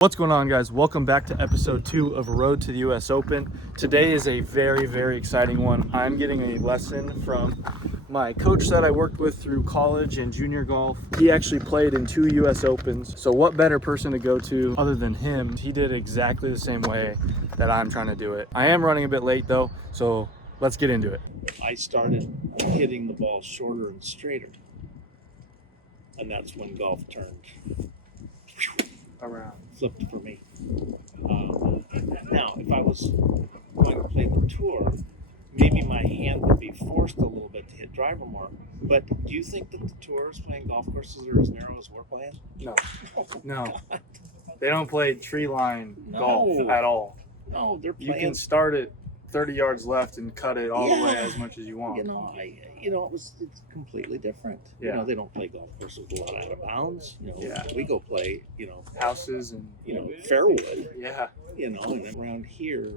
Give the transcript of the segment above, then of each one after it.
What's going on, guys? Welcome back to episode 2 of Road to the US Open. Today is a very exciting one. I'm getting a lesson from my coach that I worked with through college and junior golf. He actually played in 2 US Opens, so what better person to go to other than him? He did it exactly the same way that I'm trying to do it. I am running a bit late though, so let's get into it. I started hitting the ball shorter and straighter, and that's when golf turned Around. flipped for me. Now, if I was going to play the tour, maybe my hand would be forced a little bit to hit driver more. But do you think that the tours playing golf courses are as narrow as we're playing? No. They don't play tree line golf at all. No, they're You playing. can start it 30 yards left and cut it all the way as much as you want. It's completely different. Yeah. They don't play golf courses a lot out of bounds. Yeah. We go play, Houses and fairwood. yeah. And around here,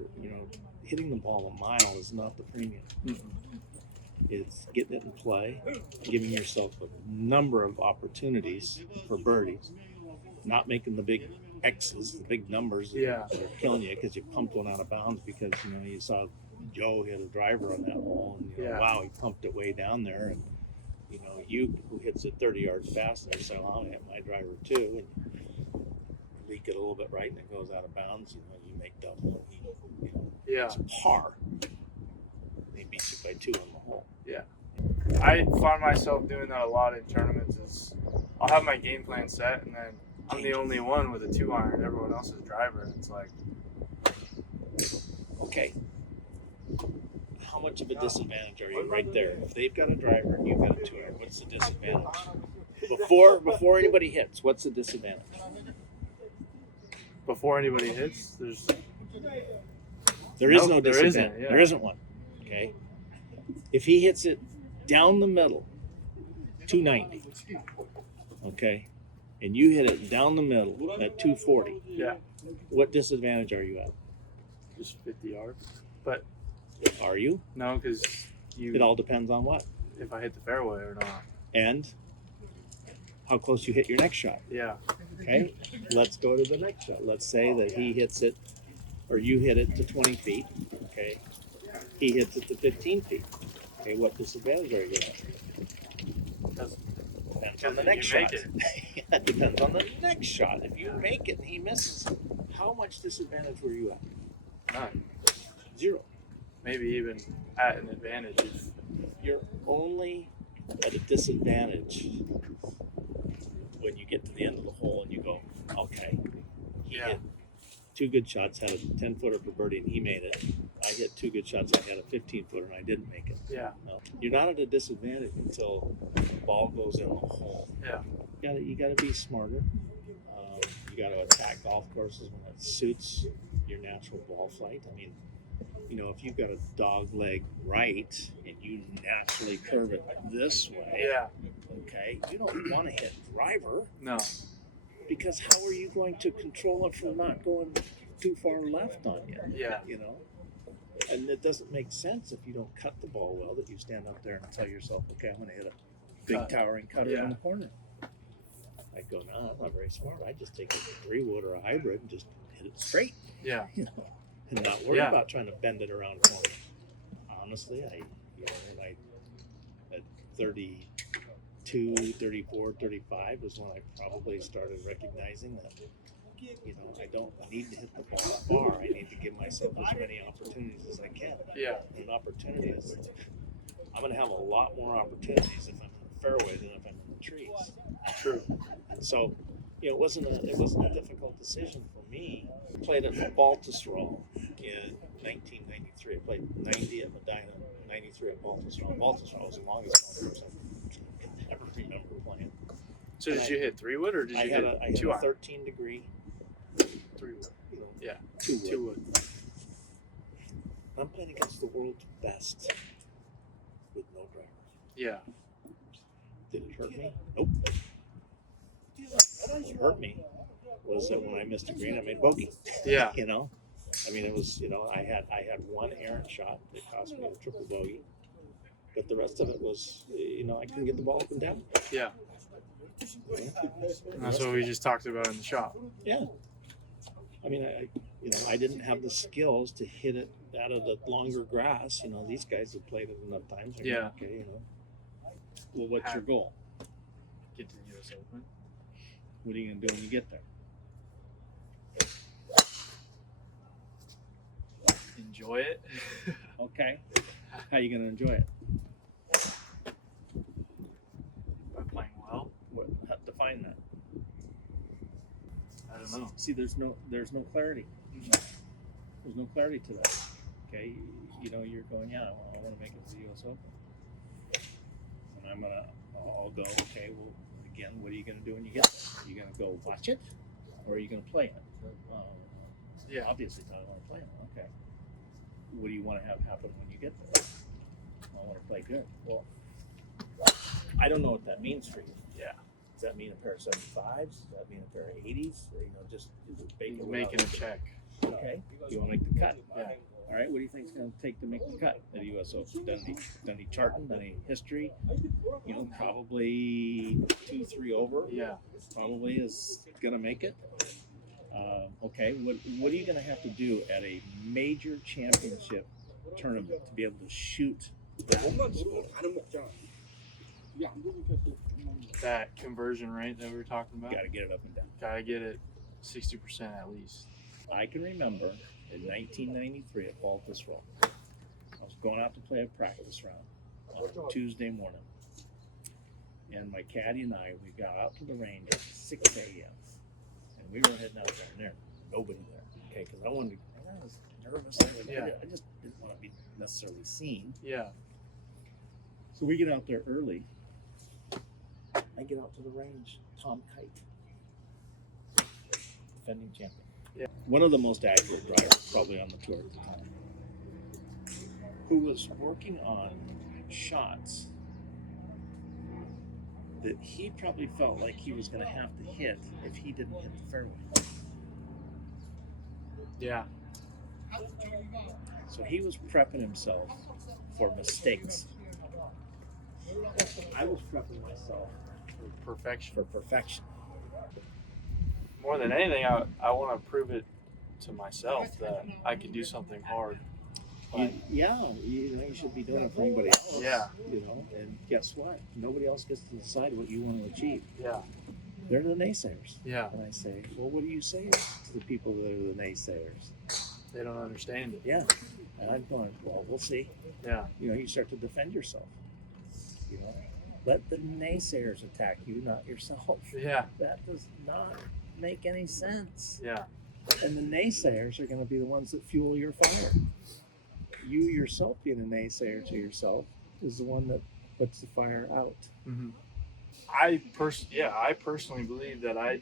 hitting the ball a mile is not the premium. Mm-mm. It's getting it in play, giving yourself a number of opportunities for birdies, not making the big X's, the big numbers that are killing you because you pumped one out of bounds because, you saw Joe hit a driver on that hole and, wow, he pumped it way down there. And, you who hits it 30 yards faster, so I'm going to hit my driver too. And leak it a little bit right and it goes out of bounds, you make double. It's par. They beat you by 2 on the hole. Yeah. I find myself doing that a lot in tournaments. Is I'll have my game plan set and then I'm the only one with a 2-iron. Everyone else is driver. It's like, okay. How much of a disadvantage are you right there? If they've got a driver and you've got a 2-iron, what's the disadvantage? Before anybody hits, what's the disadvantage? before anybody hits, There is no there disadvantage. isn't, yeah. There isn't one. Okay. If he hits it down the middle, 290, okay, and you hit it down the middle at 240, what disadvantage are you at? just 50 yards. But Are you? no, because It all depends on what? if I hit the fairway or not. And how close you hit your next shot. Yeah. Okay, let's go to the next shot. Let's say that he hits it, or you hit it to 20 feet. Okay, he hits it to 15 feet. Okay, what disadvantage are you at? Depends on the next shot. That depends on the next shot. If you make it and he misses, how much disadvantage were you at? None. 0. Maybe even at an advantage. If You're only at a disadvantage when you get to the end of the hole and you go, okay, he hit 2 good shots, had a 10-footer for birdie, and he made it. I hit 2 good shots, I had a 15-footer, and I didn't make it. Yeah. No, you're not at a disadvantage until the ball goes in the hole. Yeah. You gotta be smarter. You gotta attack golf courses when it suits your natural ball flight. I mean, if you've got a dog leg right and you naturally curve it this way, okay, you don't want to hit driver. No. Because how are you going to control it from not going too far left on you? Yeah. And it doesn't make sense if you don't cut the ball well that you stand up there and tell yourself, okay, I'm going to hit a big towering cutter in the corner. I go, no, that's not very smart. I just take a 3-wood or a hybrid and just hit it straight. Yeah. And not worry about trying to bend it around a corner. Honestly, at 32, 34, 35 was when I probably started recognizing that, I don't need to hit the ball far. I need to give myself as many opportunities as I can. Yeah. And opportunities, I'm going to have a lot more opportunities if I'm in the fairway than if I'm in the trees. True. And so, it wasn't a difficult decision for me. I played at Baltusrol in 1993. I played 90 at Medina, 93 at Baltusrol. Baltusrol was the longest golf course I can ever remember playing. So did you hit 3-wood or did you hit I hit 2-iron? a 13-degree 3-wood. Yeah. 2-wood. I'm playing against the world's best with no driver. Yeah. Did it hurt me? Nope. What hurt me was that when I missed a green, I made bogey. Yeah. I mean, it was, I had one errant shot that cost me a triple bogey, but the rest of it was, I couldn't get the ball up and down. Yeah. And that's what we just talked about in the shop. Yeah. I mean, I didn't have the skills to hit it out of the longer grass. These guys have played it enough times. Yeah. Okay, Well, what's your goal? Get to the US Open. What are you gonna do when you get there? Enjoy it. Okay. How are you gonna enjoy it? By playing well. How to define that? I don't know. See, there's no clarity. There's no clarity to that. Okay, you're going, yeah, I want to make it to the US Open, and I'll go. Okay, well, again, what are you gonna do when you get there? Are you gonna go watch it, or are you gonna play it? Yeah. Obviously, I want to play it. Okay. What do you want to have happen when you get there? I want to play good. Well, I don't know what that means for you. Yeah. Does that mean a pair of 75s? Does that mean a pair of 80s? Just Making a check. Okay. You want to make the cut? Yeah. All right. What do you think it's going to take to make the cut at the US Open? Done any charting? Done any history? Probably 2-3 over. Yeah. Probably is going to make it. Okay. What are you going to have to do at a major championship tournament to be able to shoot that conversion rate that we were talking about? Got to get it up and down. Gotta get it 60% at least. I can remember in 1993 at Baltus Rock, I was going out to play a practice round on a Tuesday morning. And my caddy and I, we got out to the range at 6 a.m. And we were heading out there, and there nobody there. Okay, because I was nervous. I just didn't want to be necessarily seen. Yeah. So we get out there early. I get out to the range. Tom Kite, defending champion. Yeah. One of the most accurate drivers probably on the tour at the time, who was working on shots that he probably felt like he was going to have to hit if he didn't hit the fairway. Yeah. So he was prepping himself for mistakes. I was prepping myself Perfection. for perfection. More than anything, I want to prove it to myself that I can do something hard. You should be doing it for anybody else. Yeah. And guess what? Nobody else gets to decide what you want to achieve. Yeah. They're the naysayers. Yeah. And I say, well, what do you say to the people that are the naysayers? They don't understand it. Yeah. And I'm going, well, we'll see. Yeah. You start to defend yourself. Let the naysayers attack you, not yourself. Yeah. That does not make any sense. Yeah. And the naysayers are going to be the ones that fuel your fire. You yourself being a naysayer to yourself is the one that puts the fire out. Mm-hmm. I personally believe that I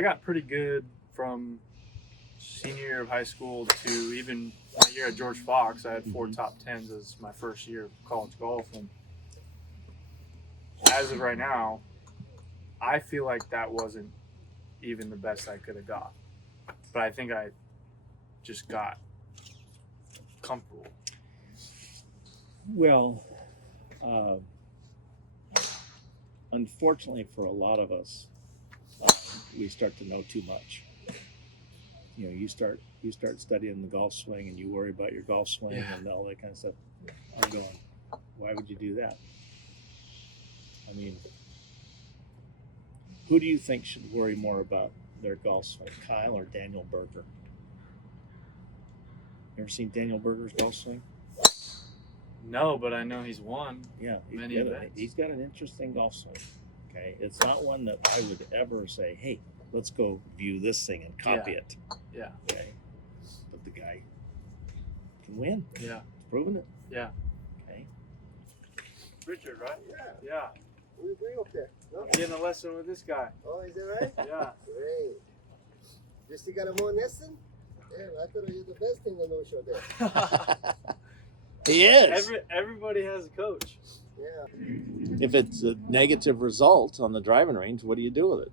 got pretty good from senior year of high school to even my year at George Fox. I had 4 top 10s as my first year of college golf, and as of right now, I feel like that wasn't even the best I could have got. But I think I just got comfortable. Well, unfortunately for a lot of us, we start to know too much. You start studying the golf swing, and you worry about your golf swing and all that kind of stuff. I'm going, why would you do that? I mean, who do you think should worry more about their golf swing, Kyle or Daniel Berger? You ever seen Daniel Berger's golf swing? No, but I know he's won. Yeah, he's got an interesting golf swing. Okay, it's not one that I would ever say, "Hey, let's go view this thing and copy it." Yeah. Okay, but the guy can win. Yeah, he's proven it. Yeah. Okay. Richard, right? Yeah. What are you doing up there? No? I'm getting a lesson with this guy. Oh, is that right? Yeah. Great. You still got a more lesson? Yeah, I thought you were the best thing on no show there. He is. Everybody has a coach. Yeah. If it's a negative result on the driving range, what do you do with it?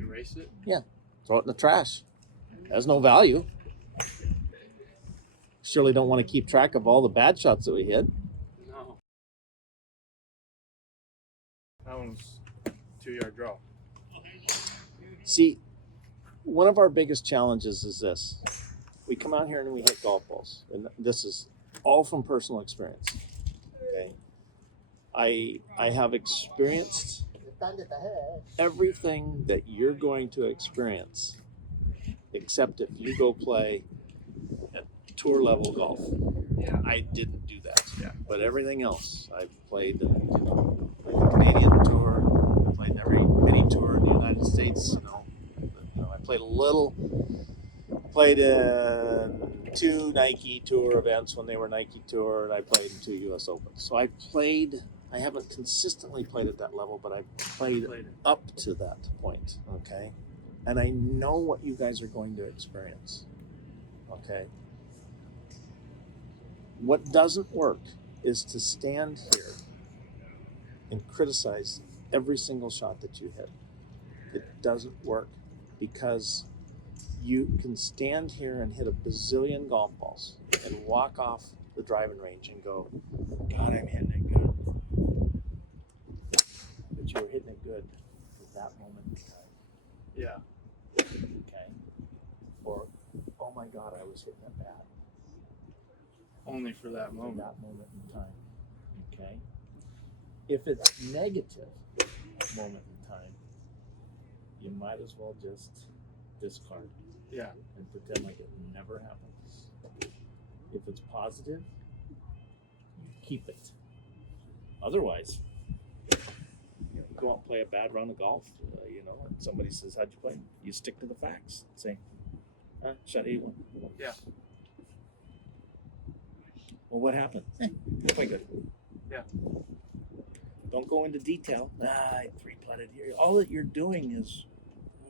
Erase it. Yeah, throw it in the trash. It has no value. Surely don't want to keep track of all the bad shots that we hit. No. That one's 2-yard draw. See, one of our biggest challenges is this. We come out here and we hit golf balls. And this is all from personal experience. Okay. I have experienced everything that you're going to experience, except if you go play at tour level golf. Yeah. I didn't do that. Yeah. But everything else, I've played, played the Canadian tour, played every mini tour in the United States. I played a little. Played in 2 Nike Tour events when they were Nike Tour, and I played in 2 US Opens. So I haven't consistently played at that level, but I've played up to that point, okay? And I know what you guys are going to experience, okay? What doesn't work is to stand here and criticize every single shot that you hit. It doesn't work because you can stand here and hit a bazillion golf balls and walk off the driving range and go, God, I'm hitting it good. But you were hitting it good at that moment in time. Yeah. Okay. Or, oh my God, I was hitting it bad. Only for that At moment. that moment in time. Okay. If it's negative moment in time, you might as well just discard. Yeah. And pretend like it never happens. If it's positive, you keep it. Otherwise, you go out and play a bad round of golf, and somebody says, how'd you play? You stick to the facts. Say, shot 81. Yeah. Well, what happened? Quite good. Yeah. Don't go into detail. I 3-putted here. All that you're doing is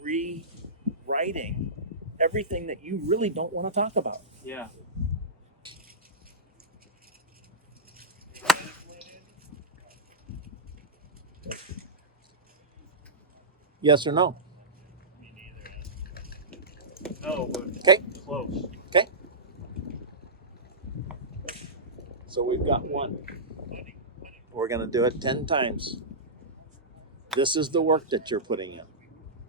rewriting everything that you really don't want to talk about. Yeah. Yes or no? No, but Okay. close. Okay. So we've got one. We're going to do it 10 times. This is the work that you're putting in.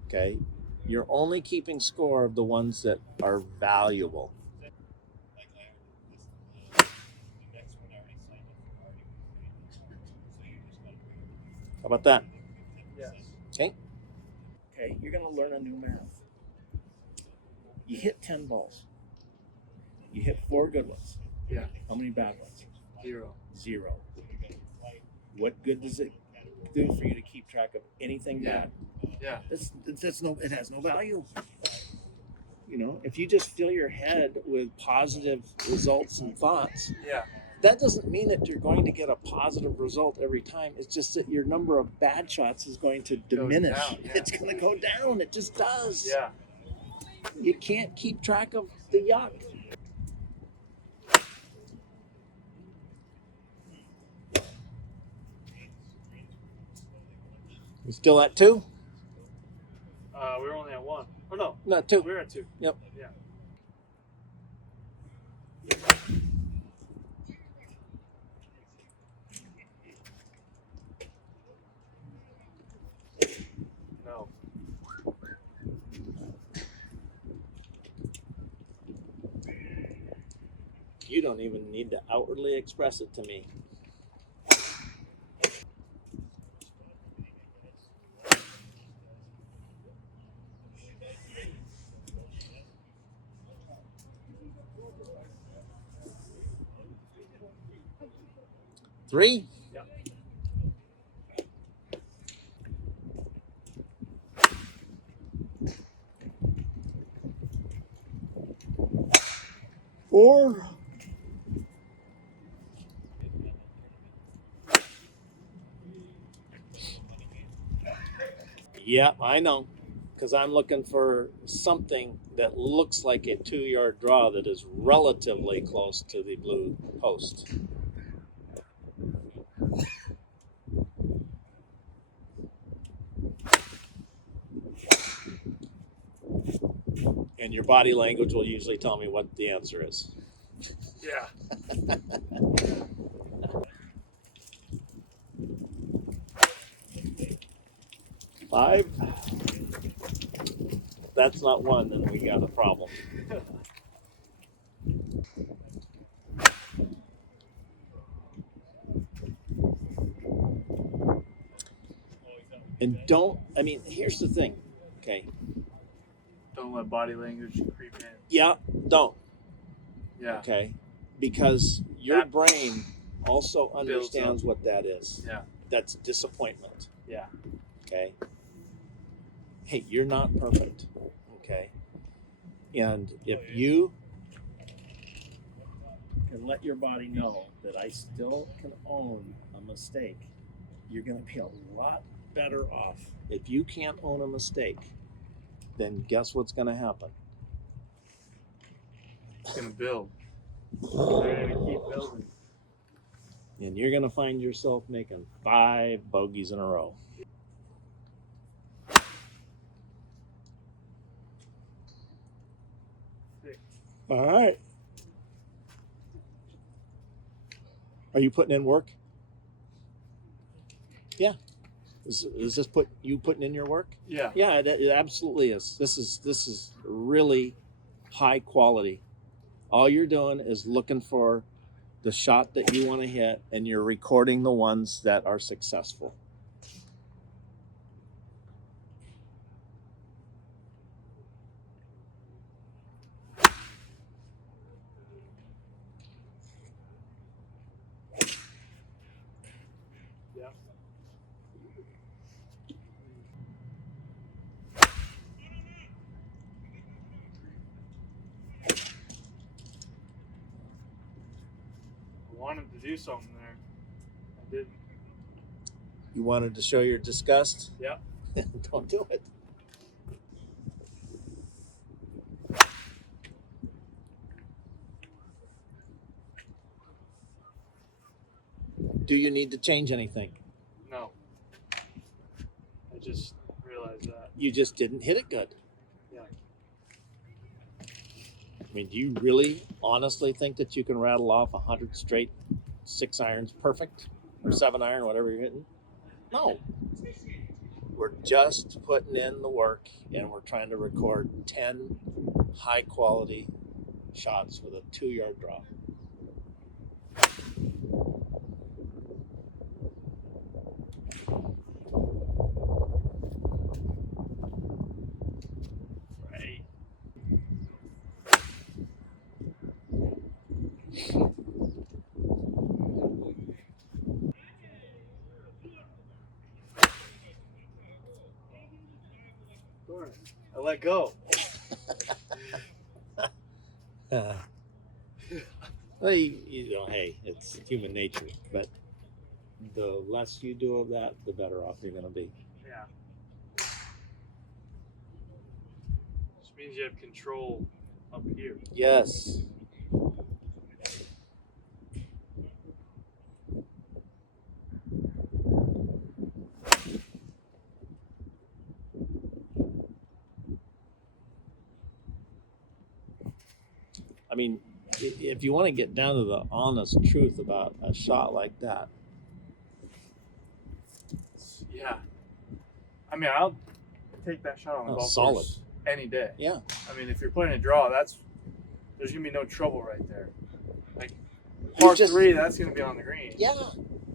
Okay. You're only keeping score of the ones that are valuable. How about that? Yes. Okay. Okay, you're going to learn a new math. You hit 10 balls. You hit 4 good ones. Yeah. How many bad ones? 0. 0. What good does it do for you to keep track of anything bad? Yeah. It has no value. If you just fill your head with positive results and thoughts, Yeah. that doesn't mean that you're going to get a positive result every time. It's just that your number of bad shots is going to diminish. down, yeah. It's going to go down. It just does. Yeah. You can't keep track of the yuck. You still at 2? We were only at 1. Oh no. No, 2. We're at 2. Yep. Yeah. No. You don't even need to outwardly express it to me. Three. Yeah. 4. Yeah, I know. Because I'm looking for something that looks like a 2-yard draw that is relatively close to the blue post. And your body language will usually tell me what the answer is. Yeah. 5. that's not one, then we got a problem. And here's the thing, okay? Don't let body language creep in. Yeah, don't. Yeah. Okay? Because your That brain also builds understands up. what that is. Yeah. That's disappointment. Yeah. Okay? Hey, you're not perfect. Okay? And if you can let your body know that I still can own a mistake, you're going to be a lot better off. If you can't own a mistake, then guess what's going to happen? It's gonna build. They're gonna keep building. And you're going to find yourself making 5 bogeys in a row. All right. Are you putting in work? Yeah. Is this you putting in your work? Yeah. Yeah, it absolutely is. This is really high quality. All you're doing is looking for the shot that you want to hit, and you're recording the ones that are successful. Yeah. I wanted to do something there. I didn't. You wanted to show your disgust? Yeah. Don't do it. Do you need to change anything? No. I just realized that. You just didn't hit it good. Yeah. I mean, do you really honestly think that you can rattle off 100 straight 6 irons perfect? Or 7 iron, whatever you're hitting? No. We're just putting in the work, and we're trying to record 10 high quality shots with a 2-yard drop. Right. I let go. Well, you know, hey, it's human nature, but the less you do of that, the better off you're going to be. Yeah. Which means you have control up here. Yes. I mean, if you want to get down to the honest truth about a shot like that, Yeah. I mean, I'll take that shot on the golf solid course any day. yeah. I mean, if you're putting a draw, there's gonna be no trouble right there. Like You par just- 3, that's gonna be on the green. Yeah,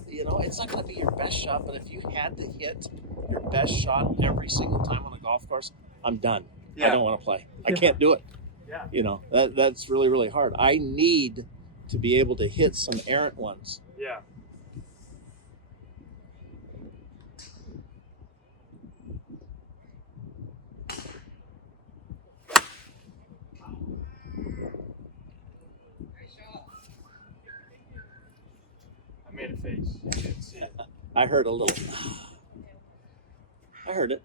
you know, it's not going to be your best shot, but if you had to hit your best shot every single time on a golf course, I'm done. Yeah. I don't want to play. I can't do it. Yeah. You know, that's really, really hard. I need to be able to hit some errant ones. Yeah. I made a face. You didn't see it. I heard a little. I heard it.